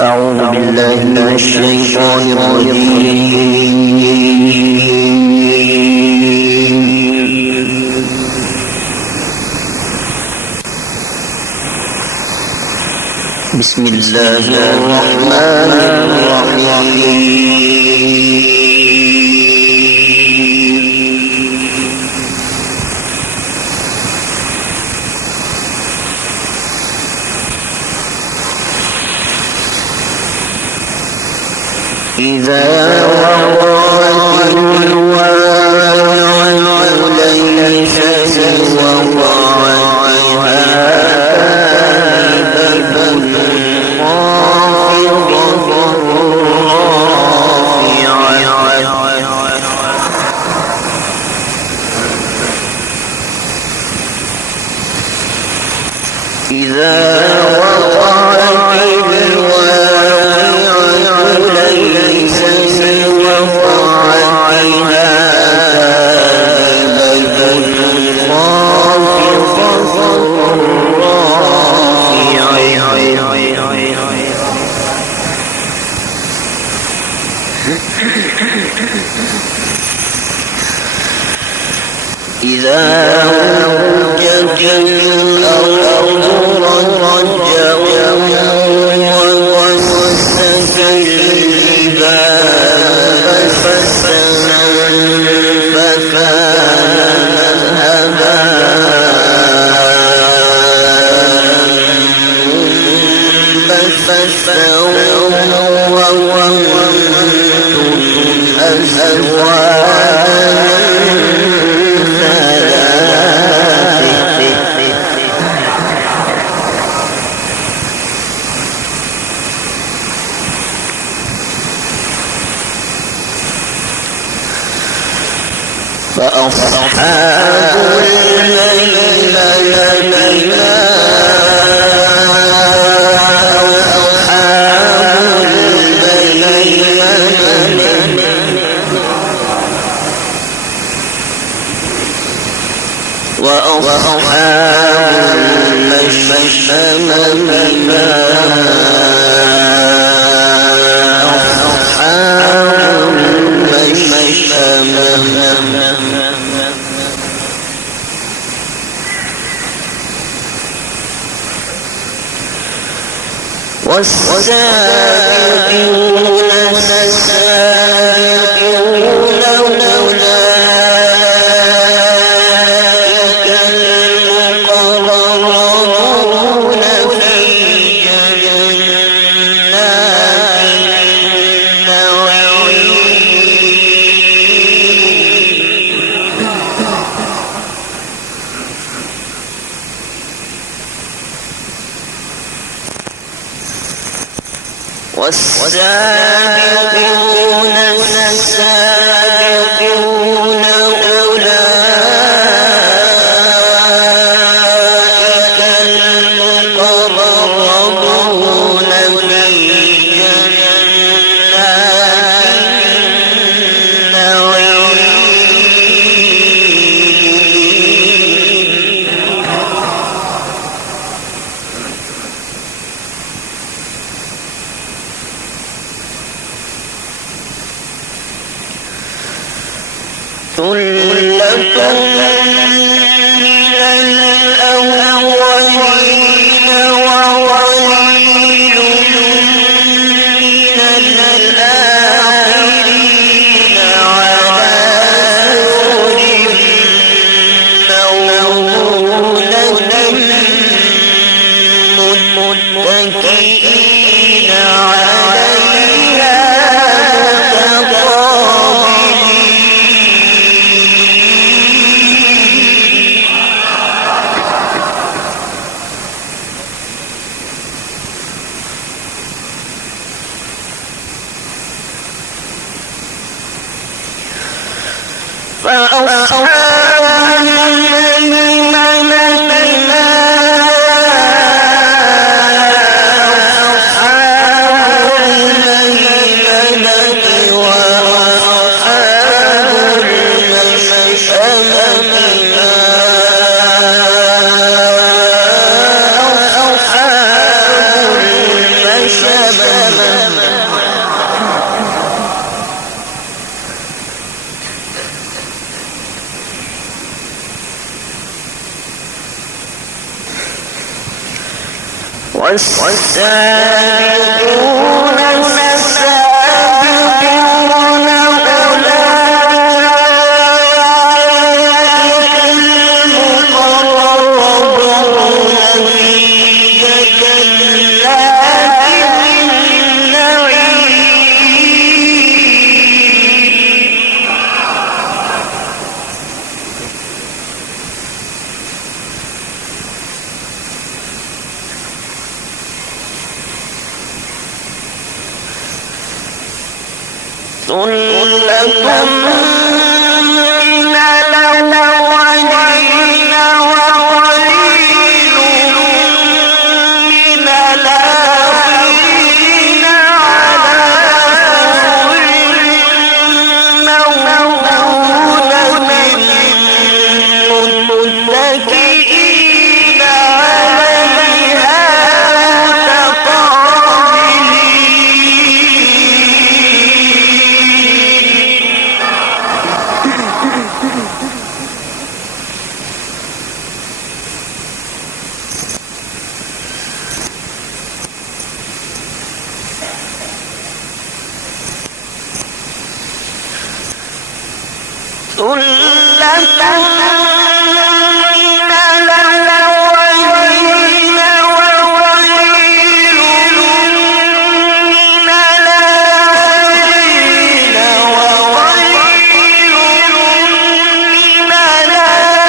أعوذ بالله من الشيطان الرجيم. بسم الله الرحمن الرحيم. إذا وقعت الواقعة ليس لوقعتها كاذبة خافضة رافعة إذا وقعت إذا رجت الأرض رجا وبست الجبال بسا فكانت هباء منبثا وكنتم أزواجا فأصحاب الميمنة وأصحاب المشأمة والسابقون السابقون أولئك المقربون في جنات النعيم والسابقون السابقون أولئك المقربون في جنات ثلة من الأولين وقليل من الآخرين على سرر موضونة متكئين عليها فأصحاب الميمنة ما أصحاب الميمنة وأصحاب المشأمة ما أصحاب المشأمة والسابقون السابقون أولئك المقربون في جنات النعيم ثلة من الأولين وقليل من الآخرين على سرر موضونة متكئين عليها ثلة من الأولين وقليل من الآخرين وقليل من الآخرين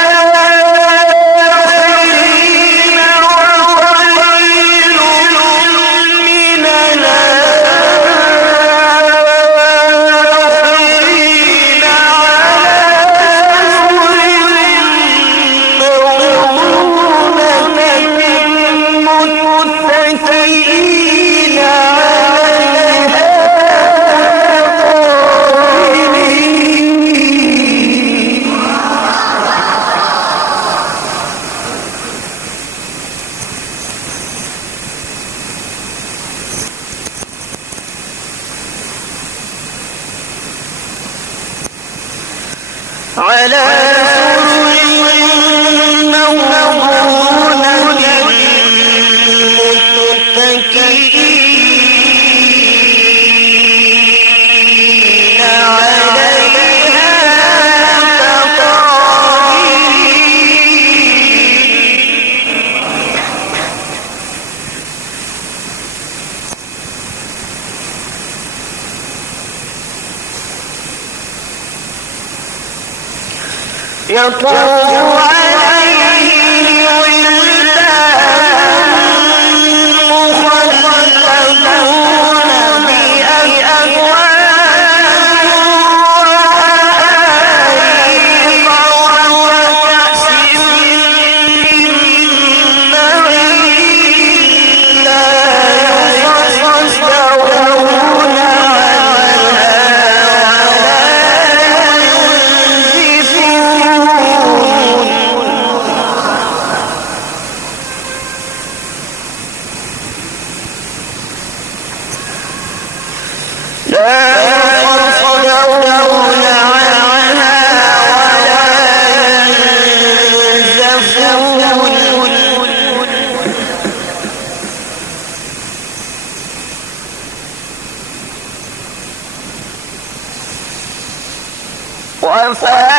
وقليل من متكئين عليها على متكئين عليها يطوف عليهم ولدان مخلدون بأكواب وكأس من معين لا يصدعون عنها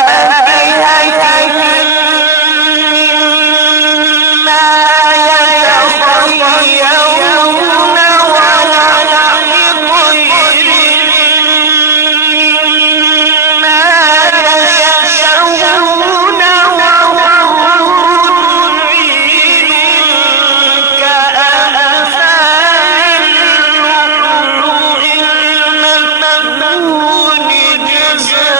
وفاكهة مما يتخيرون ولحم طير مما يشتهون وحور عين كأمثال اللؤلؤ المكنون جزاء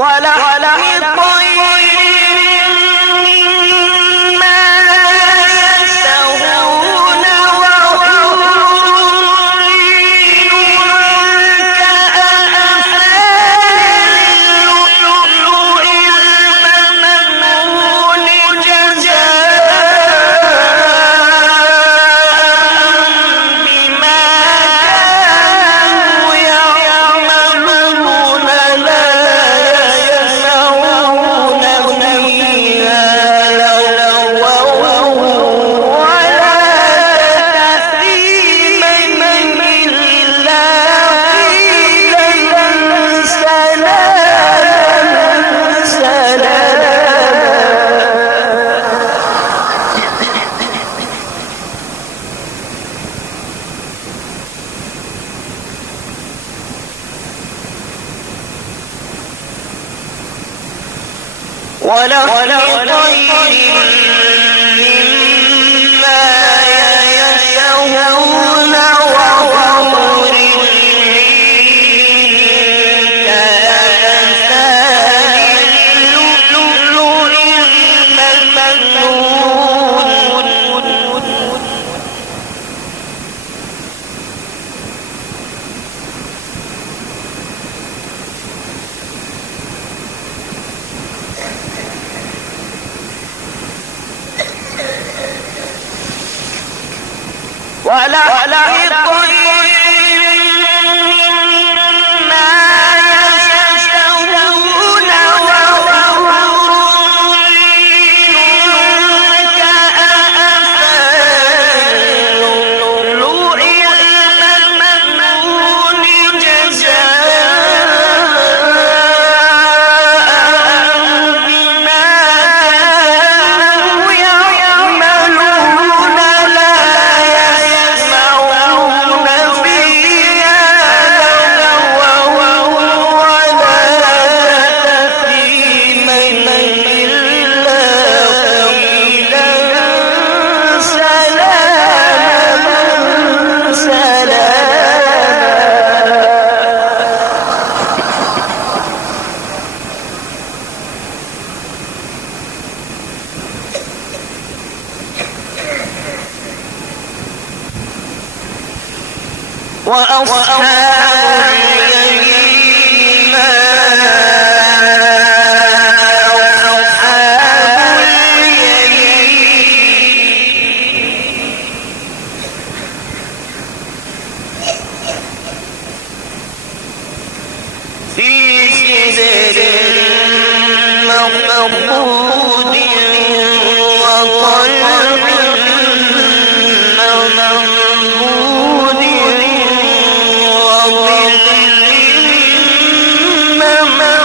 ولحم طير مما يشتهون وحور كأمثال اللؤلؤ المكنون ولحم طير مما يشتهون وحور كأمثال اللؤلؤ المكنون جزاء بما كانوا يعملون لا يسمعون فيها لغوا ولا تأثيما إلا قيلا سلاما وأصحاب اليمين ما أصحاب اليمين في سدر مخضود وطلح منضود وظل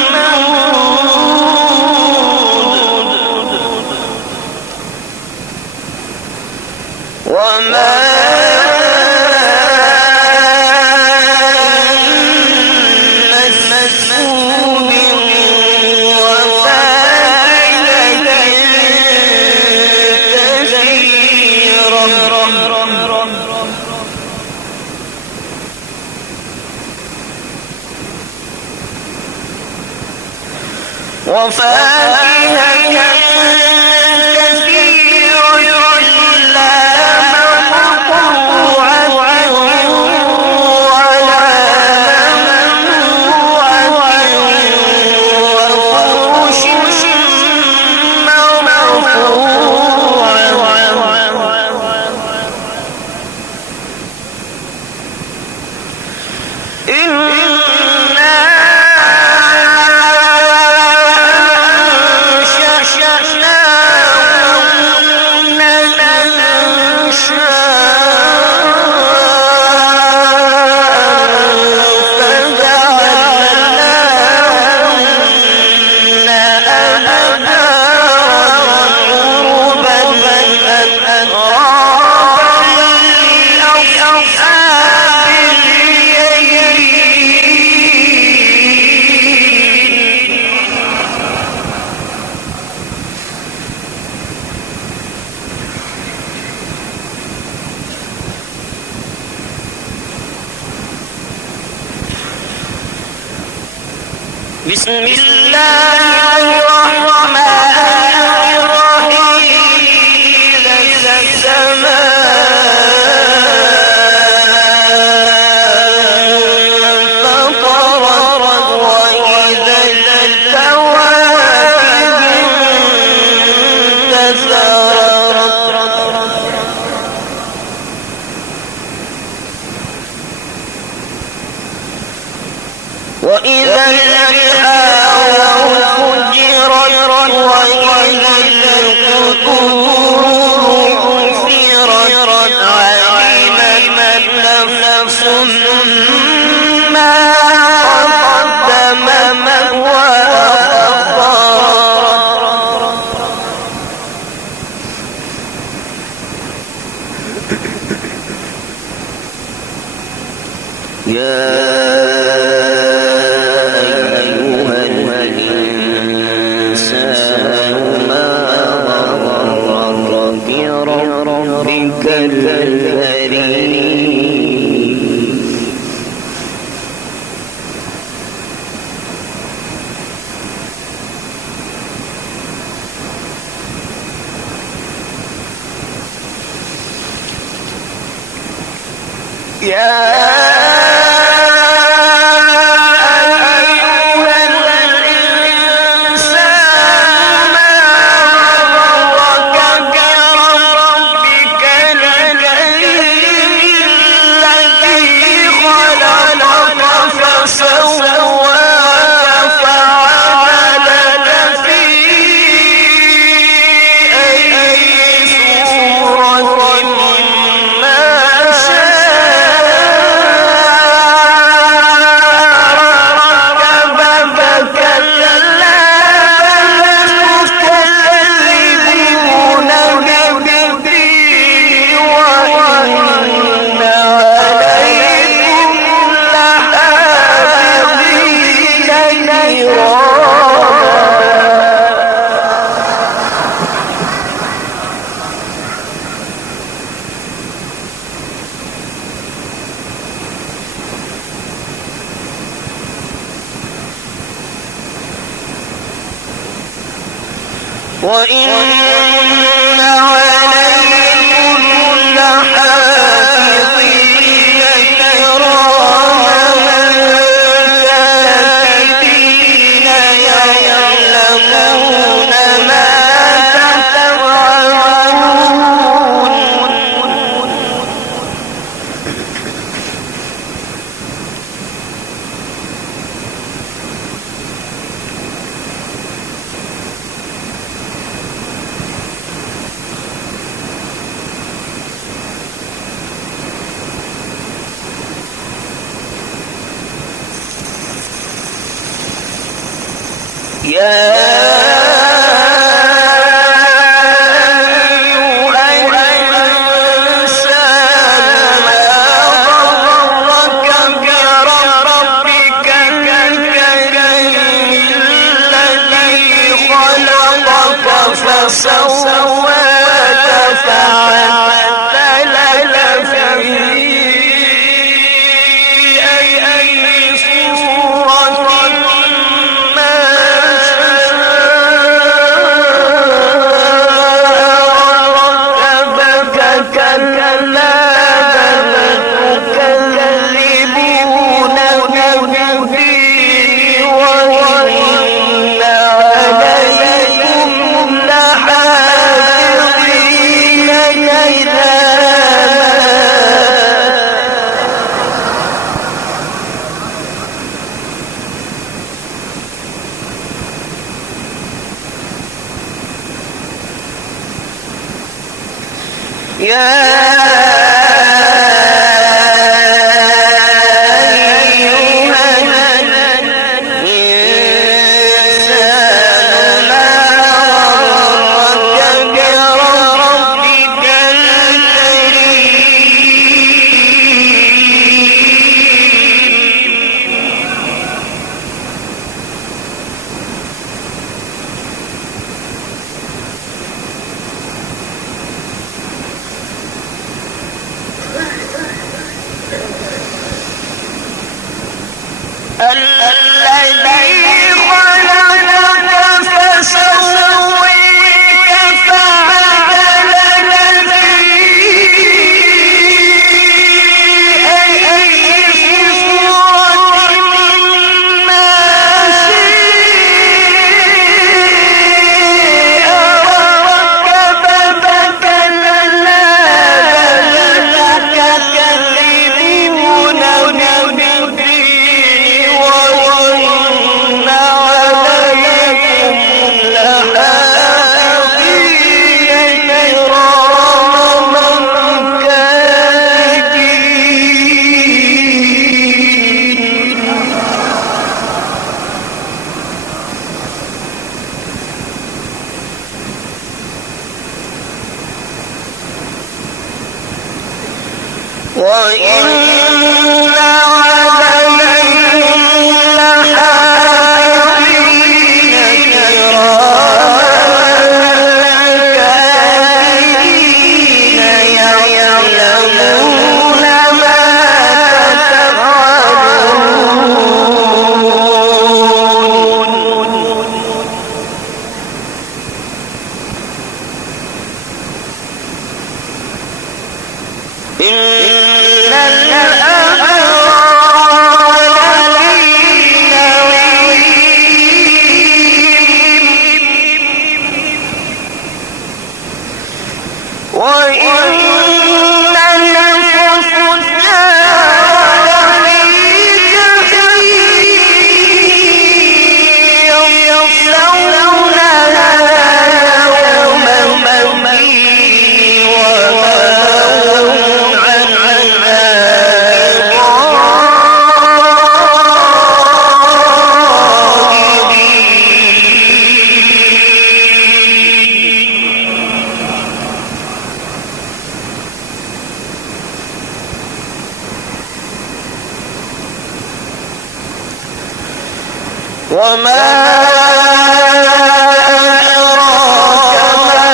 ممدود وماء مسكوب وفاكهة كثيرة لا مقطوعة ولا ممنوعة وفرش أصحاب اليمين بسم الله الرحمن الرحيم إذا السماء انفطرت وإذا الكواكب انتثرت وإذا البحار فجرت وإذا القبور بعثرت علمت نفس ما قدمت وأخرت وإن عليكم لحافظين كراما كاتبين يعلمون ما تفعلون فسواك فعدلك في أي صورة ما شاء ركبك كلا بل تكذبون بالدين وإن عليكم لحافظين الذي وإن عليكم لحافظين كراما كاتبين يعلمون ما تفعلون. إن الأبرار لفي نعيم وإن الفجار لفي جحيم يصلونها يوم الدين وما وما أدراك ما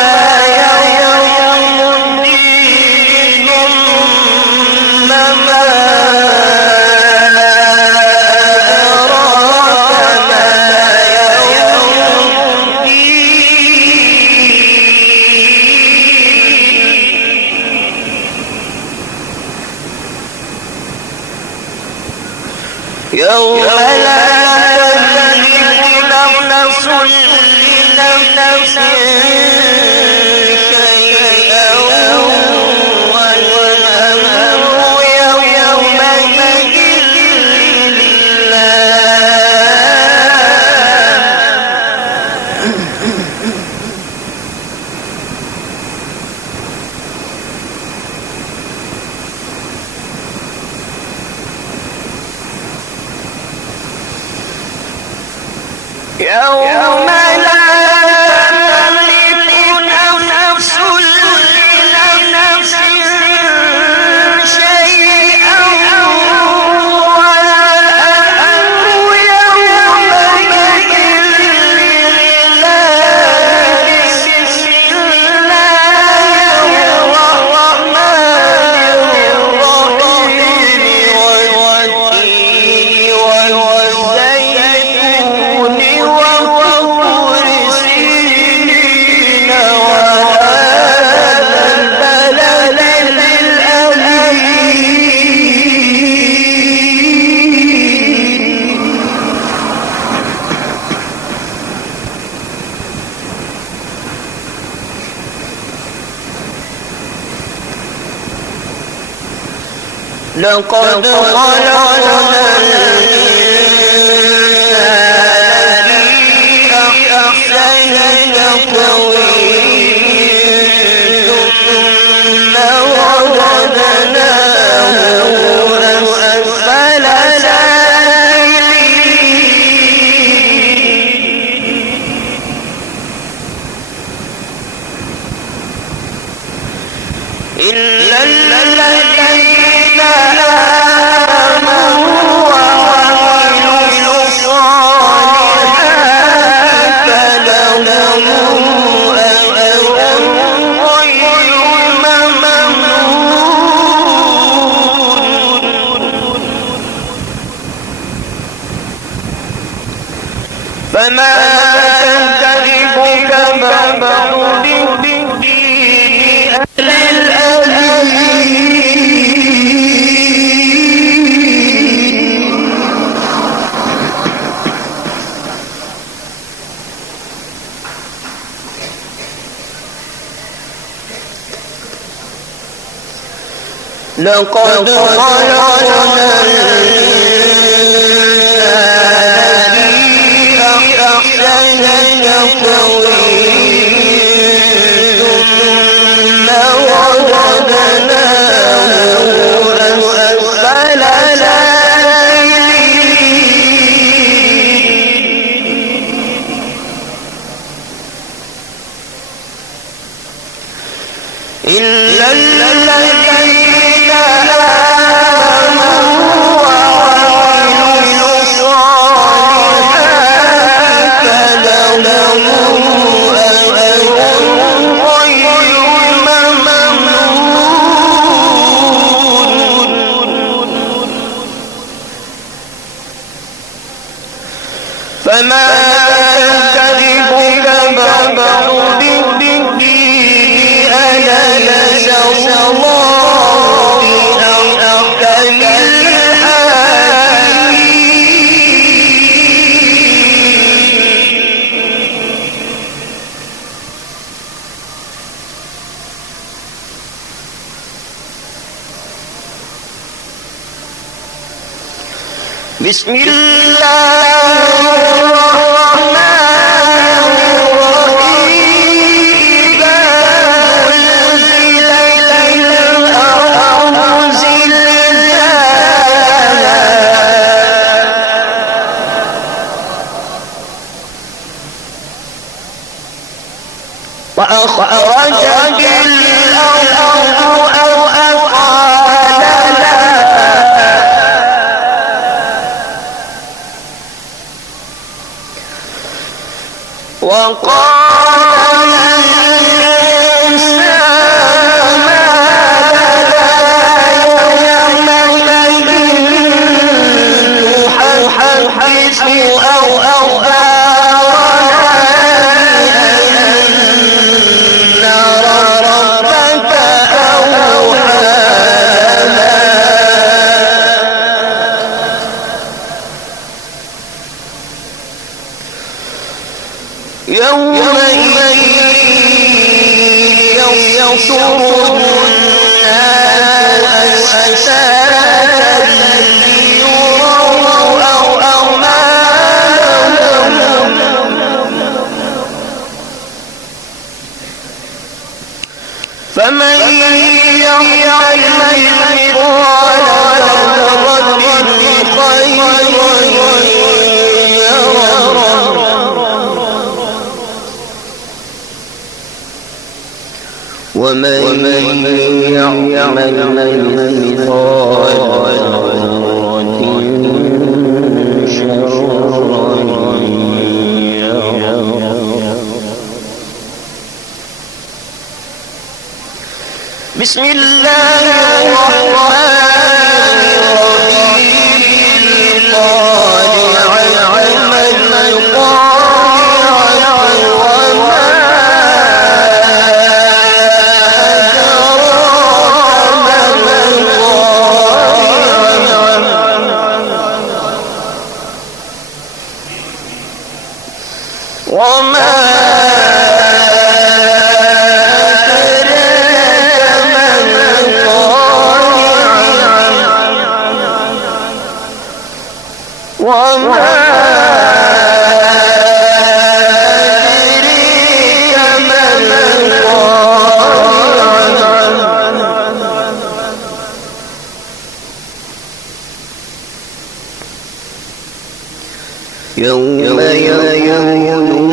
يوم الدين ثم ما أدراك ما يوم الدين يوم لا نفس لنفس شيئا والأمر يومئذ يوم لا تملك نفس لنفس شيئا والأمر يومئذ لله. بسم الله الرحمن الرحيم والتين والزيتون وطور سينين وهذا البلد الأمين. لقد خلقنا الإنسان في أحسن تقويم ثم رددناه أسفل سافلين إلا الذين آمنوا وعملوا الصالحات لهم أجر غير ممنون. فما تنتهبك بعد بالدين للأمين. لقد خلقنا الإنسان في أحسن تقويم ثم رددناه أسفل سافلين إلا الذين فما كذبك بعد بالدين أليس الله بأحكم بسم الله الرحمن الرحيم إذا زلزلت الأرض زلزالها وأخرجت الأرض أثقالها وقال الإنسان ما لها يومئذ تحدث أخبارها بأن ربك أوحى لها يومئذ يصدر الناس أشتاتا ليروا أعمالهم فمن يعمل مثقال ذرة خيرا يره ومن يعمل مثقال ذرة شرا يره بسم الله الرحمن الرحيم طالع القارعة وما أدراك ما القارعة وما وما أدريك ما القارعة يوم يكون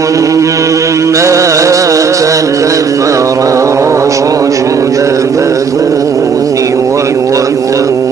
الناس كالفراش المبثوث وتكون